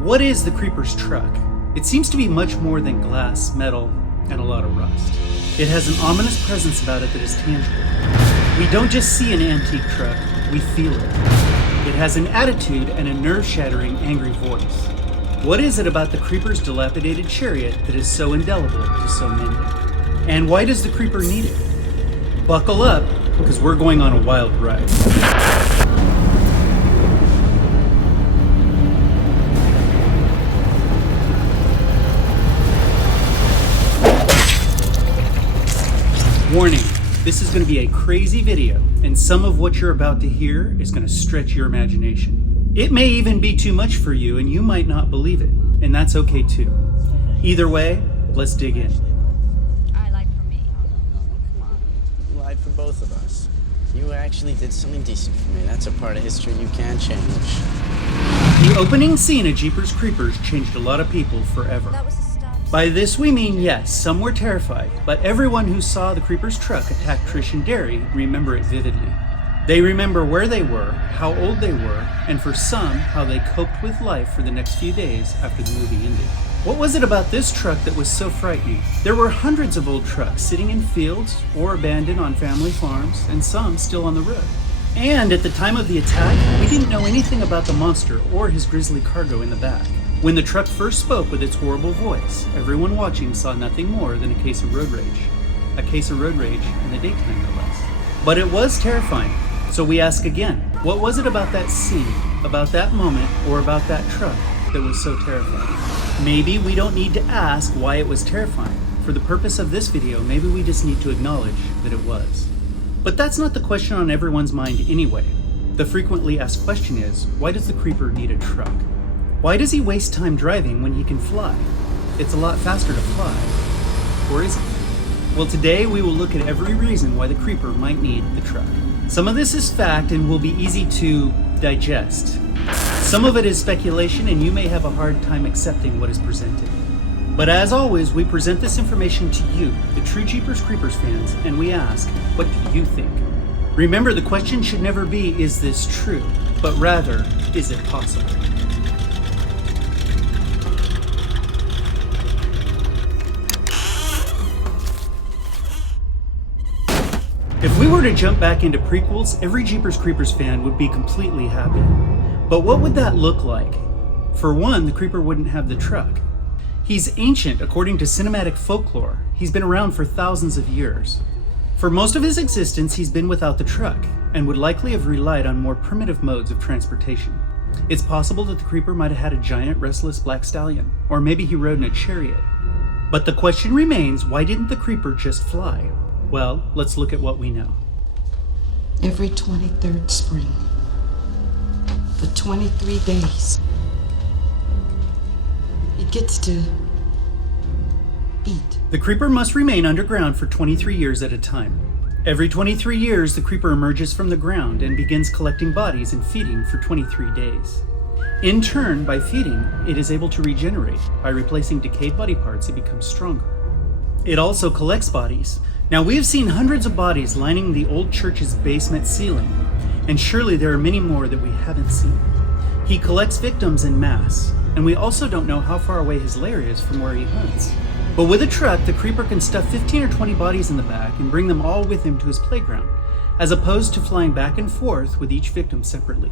What is the Creeper's truck? It seems to be much more than glass, metal, and a lot of rust. It has an ominous presence about it that is tangible. We don't just see an antique truck, we feel it. It has an attitude and a nerve-shattering, angry voice. What is it about the Creeper's dilapidated chariot that is so indelible to so many? And why does the Creeper need it? Buckle up, because we're going on a wild ride. Warning, this is going to be a crazy video, and some of what you're about to hear is going to stretch your imagination. It may even be too much for you, and you might not believe it, and that's okay too. Either way, let's dig in. I lied for me. Come on, you lied for both of us. You actually did something decent for me. That's a part of history you can't change. The opening scene of Jeepers Creepers changed a lot of people forever. That was a stop. By this we mean, yes, some were terrified, but everyone who saw the Creeper's truck attack Trish and Derry remember it vividly. They remember where they were, how old they were, and for some, how they coped with life for the next few days after the movie ended. What was it about this truck that was so frightening? There were hundreds of old trucks sitting in fields or abandoned on family farms, and some still on the road. And at the time of the attack, we didn't know anything about the monster or his grisly cargo in the back. When the truck first spoke with its horrible voice, everyone watching saw nothing more than a case of road rage. A case of road rage in the daytime, no less. But it was terrifying, so we ask again, what was it about that scene, about that moment, or about that truck that was so terrifying? Maybe we don't need to ask why it was terrifying. For the purpose of this video, maybe we just need to acknowledge that it was. But that's not the question on everyone's mind anyway. The frequently asked question is, why does the Creeper need a truck? Why does he waste time driving when he can fly? It's a lot faster to fly. Or is it? Well, today we will look at every reason why the Creeper might need the truck. Some of this is fact and will be easy to digest. Some of it is speculation and you may have a hard time accepting what is presented. But as always, we present this information to you, the true Jeepers Creepers fans, and we ask, what do you think? Remember, the question should never be, is this true? But rather, is it possible? If we were to jump back into prequels, every Jeepers Creepers fan would be completely happy. But what would that look like? For one, the Creeper wouldn't have the truck. He's ancient according to cinematic folklore. He's been around for thousands of years. For most of his existence, he's been without the truck, and would likely have relied on more primitive modes of transportation. It's possible that the Creeper might have had a giant restless black stallion, or maybe he rode in a chariot. But the question remains, why didn't the Creeper just fly? Well, let's look at what we know. Every 23rd spring, for 23 days, it gets to eat. The Creeper must remain underground for 23 years at a time. Every 23 years, the Creeper emerges from the ground and begins collecting bodies and feeding for 23 days. In turn, by feeding, it is able to regenerate. By replacing decayed body parts, it becomes stronger. It also collects bodies. Now, we have seen hundreds of bodies lining the old church's basement ceiling, and surely there are many more that we haven't seen. He collects victims en masse, and we also don't know how far away his lair is from where he hunts. But with a truck, the Creeper can stuff 15 or 20 bodies in the back and bring them all with him to his playground, as opposed to flying back and forth with each victim separately.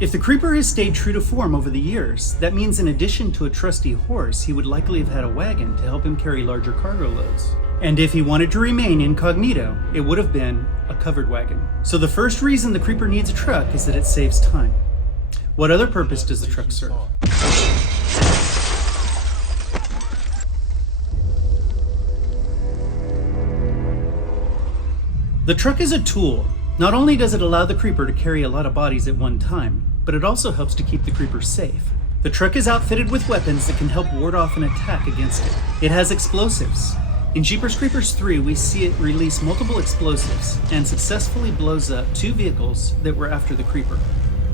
If the Creeper has stayed true to form over the years, that means in addition to a trusty horse, he would likely have had a wagon to help him carry larger cargo loads. And if he wanted to remain incognito, it would have been a covered wagon. So the first reason the Creeper needs a truck is that it saves time. What other purpose does the truck serve? The truck is a tool. Not only does it allow the Creeper to carry a lot of bodies at one time, but it also helps to keep the Creeper safe. The truck is outfitted with weapons that can help ward off an attack against it. It has explosives. In Jeepers Creepers 3, we see it release multiple explosives and successfully blows up 2 vehicles that were after the Creeper.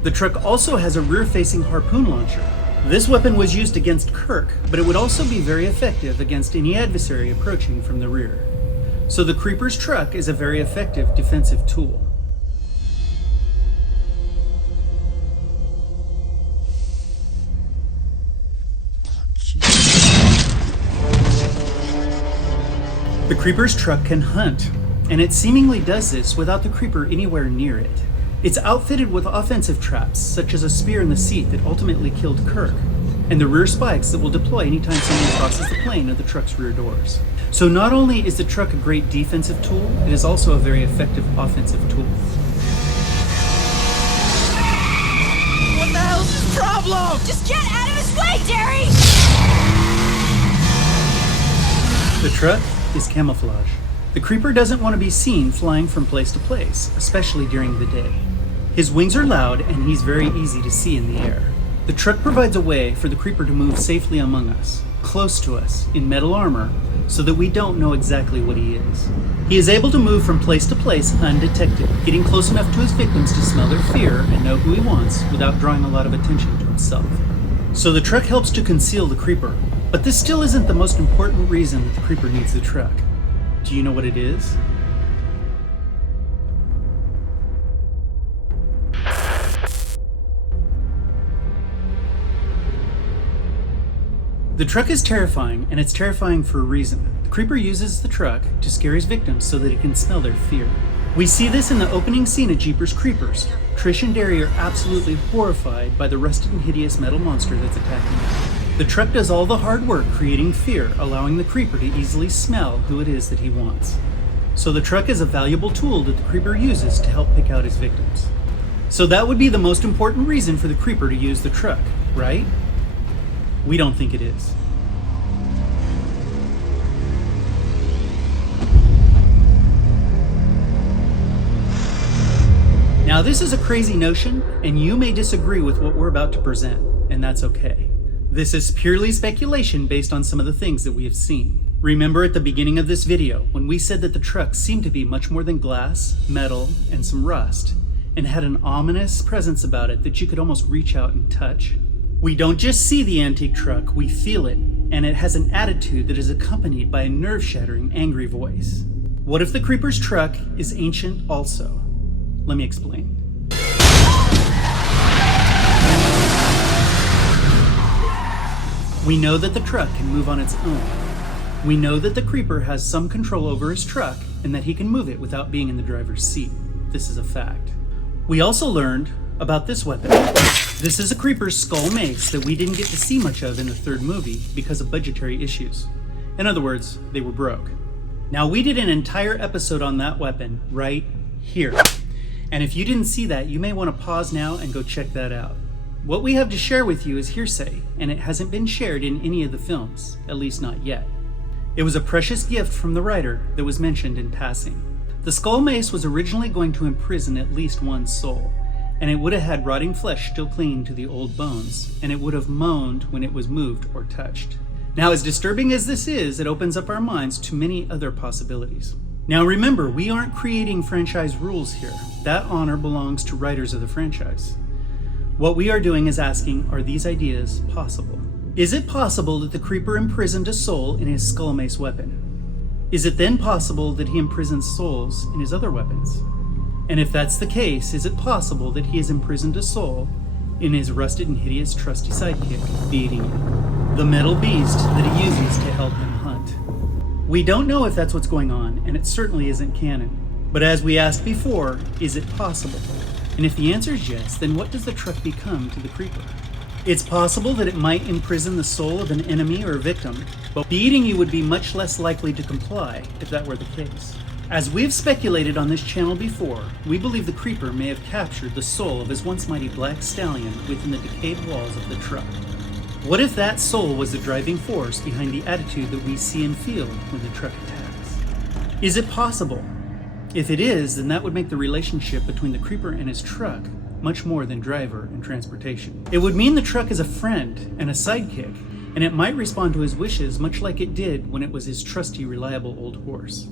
The truck also has a rear-facing harpoon launcher. This weapon was used against Kirk, but it would also be very effective against any adversary approaching from the rear. So the Creeper's truck is a very effective defensive tool. The creeper's truck can hunt, and it seemingly does this without the creeper anywhere near it. It's outfitted with offensive traps, such as a spear in the seat that ultimately killed Kirk, and the rear spikes that will deploy anytime someone crosses the plane of the truck's rear doors. So not only is the truck a great defensive tool, it is also a very effective offensive tool. What the hell's his problem? Just get out of his way, Derry! The truck is camouflage. The creeper doesn't want to be seen flying from place to place, especially during the day. His wings are loud and he's very easy to see in the air. The truck provides a way for the creeper to move safely among us, close to us, in metal armor, so that we don't know exactly what he is. He is able to move from place to place undetected, getting close enough to his victims to smell their fear and know who he wants without drawing a lot of attention to himself. So the truck helps to conceal the creeper, but this still isn't the most important reason that the creeper needs the truck. Do you know what it is? The truck is terrifying, and it's terrifying for a reason. The creeper uses the truck to scare his victims so that he can smell their fear. We see this in the opening scene of Jeepers Creepers. Trish and Derry are absolutely horrified by the rusted and hideous metal monster that's attacking them. The truck does all the hard work creating fear, allowing the creeper to easily smell who it is that he wants. So the truck is a valuable tool that the creeper uses to help pick out his victims. So that would be the most important reason for the creeper to use the truck, right? We don't think it is. Now this is a crazy notion, and you may disagree with what we're about to present, and that's okay. This is purely speculation based on some of the things that we have seen. Remember at the beginning of this video, when we said that the truck seemed to be much more than glass, metal, and some rust, and had an ominous presence about it that you could almost reach out and touch? We don't just see the antique truck, we feel it, and it has an attitude that is accompanied by a nerve-shattering, angry voice. What if the creeper's truck is ancient also? Let me explain. We know that the truck can move on its own. We know that the creeper has some control over his truck and that he can move it without being in the driver's seat. This is a fact. We also learned about this weapon. This is a creeper's skull mace that we didn't get to see much of in the third movie because of budgetary issues. In other words, they were broke. Now we did an entire episode on that weapon right here. And if you didn't see that, you may want to pause now and go check that out. What we have to share with you is hearsay, and it hasn't been shared in any of the films, at least not yet. It was a precious gift from the writer that was mentioned in passing. The skull mace was originally going to imprison at least one soul, and it would have had rotting flesh still clinging to the old bones, and it would have moaned when it was moved or touched. Now, as disturbing as this is, it opens up our minds to many other possibilities. Now remember, we aren't creating franchise rules here. That honor belongs to writers of the franchise. What we are doing is asking, are these ideas possible? Is it possible that the creeper imprisoned a soul in his skull mace weapon? Is it then possible that he imprisons souls in his other weapons? And if that's the case, is it possible that he has imprisoned a soul in his rusted and hideous trusty sidekick, BEATNGU, the metal beast that he uses to help him hunt? We don't know if that's what's going on, and it certainly isn't canon. But as we asked before, is it possible? And if the answer is yes, then what does the truck become to the creeper? It's possible that it might imprison the soul of an enemy or a victim, but BEATNGU would be much less likely to comply if that were the case. As we've speculated on this channel before, we believe the creeper may have captured the soul of his once mighty black stallion within the decayed walls of the truck. What if that soul was the driving force behind the attitude that we see and feel when the truck attacks? Is it possible? If it is, then that would make the relationship between the creeper and his truck much more than driver and transportation. It would mean the truck is a friend and a sidekick, and it might respond to his wishes much like it did when it was his trusty, reliable old horse.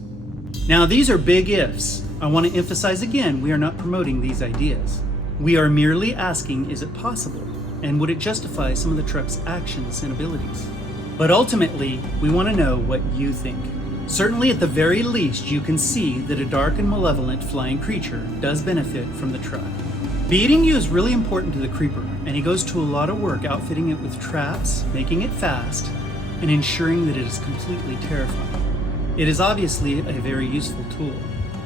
Now, these are big ifs. I want to emphasize again, we are not promoting these ideas. We are merely asking, is it possible? And would it justify some of the truck's actions and abilities? But ultimately, we want to know what you think. Certainly, at the very least, you can see that a dark and malevolent flying creature does benefit from the truck. BEATNGU is really important to the creeper, and he goes to a lot of work outfitting it with traps, making it fast, and ensuring that it is completely terrifying. It is obviously a very useful tool.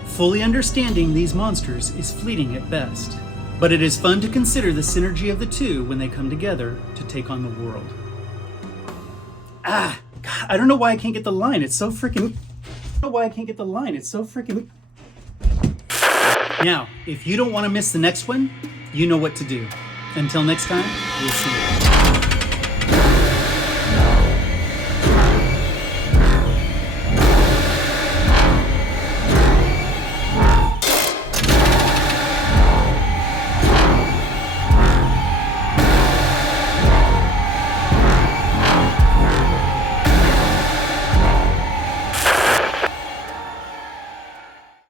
Fully understanding these monsters is fleeting at best, but it is fun to consider the synergy of the two when they come together to take on the world. God, I don't know why I can't get the line. It's so freaking... Now, if you don't want to miss the next one, you know what to do. Until next time, we'll see you.